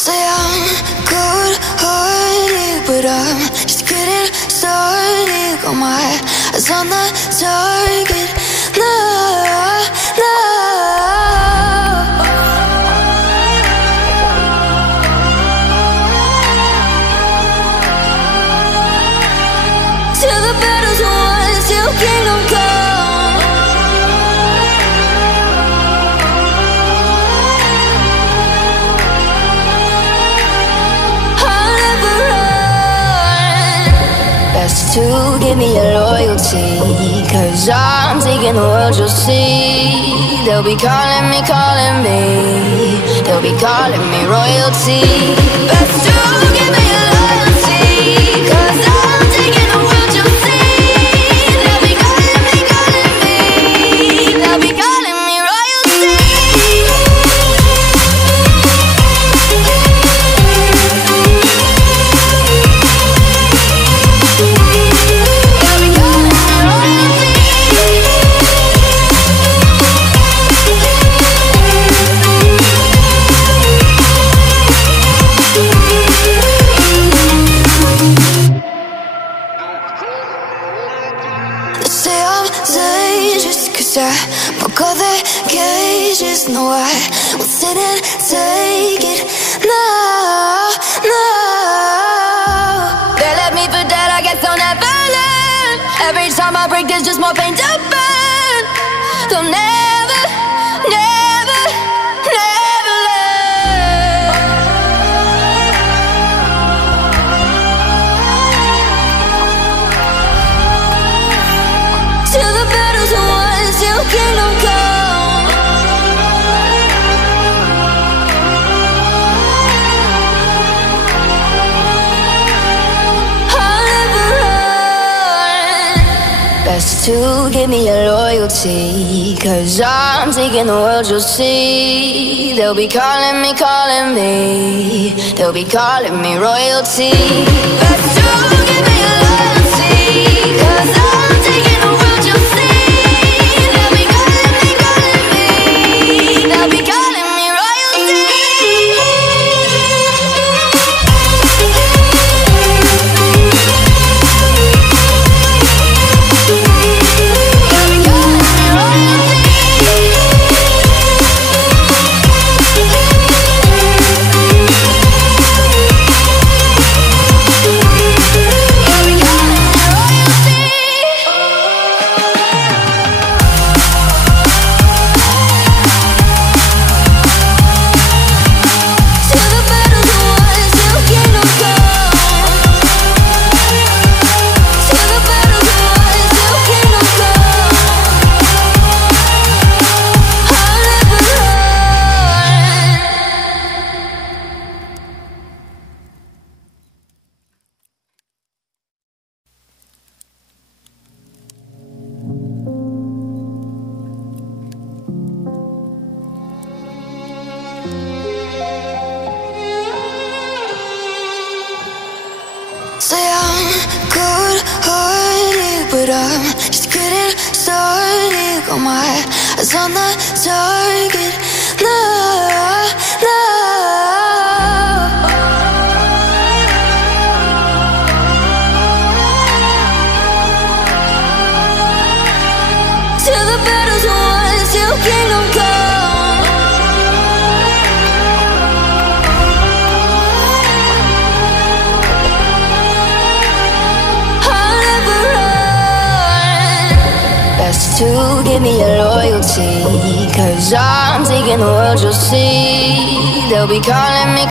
Say I'm good-hearted, but I'm just getting started. Got my eyes on the target. No, no. Till the battle's won, till kingdom come. To give me your loyalty, 'cause I'm taking the world, you'll see. They'll be calling me, they'll be calling me royalty. Best to give me your loyalty, 'cause I'm taking the world, you'll see. They'll be calling me, they'll be calling me royalty. I broke all the cages, no, I won't sit and take it. No, no. They left me for dead, I guess I'll never learn. Every time I break, there's just more pain to burn. They'll never, never, never learn. Till the battle's won, till kingdom come. I'll never run. Best to give me your loyalty, 'cause I'm taking the world, you'll see. They'll be calling me, they'll be calling me royalty. Best to give me your loyalty, 'cause I'm taking the world, you'll see. Say I'm good-hearted, but I'm just getting started. Got my eyes on the target. No, no. Till the battle's won, till kingdom come. To give me your loyalty, 'cause I'm taking the world, you'll see. They'll be calling me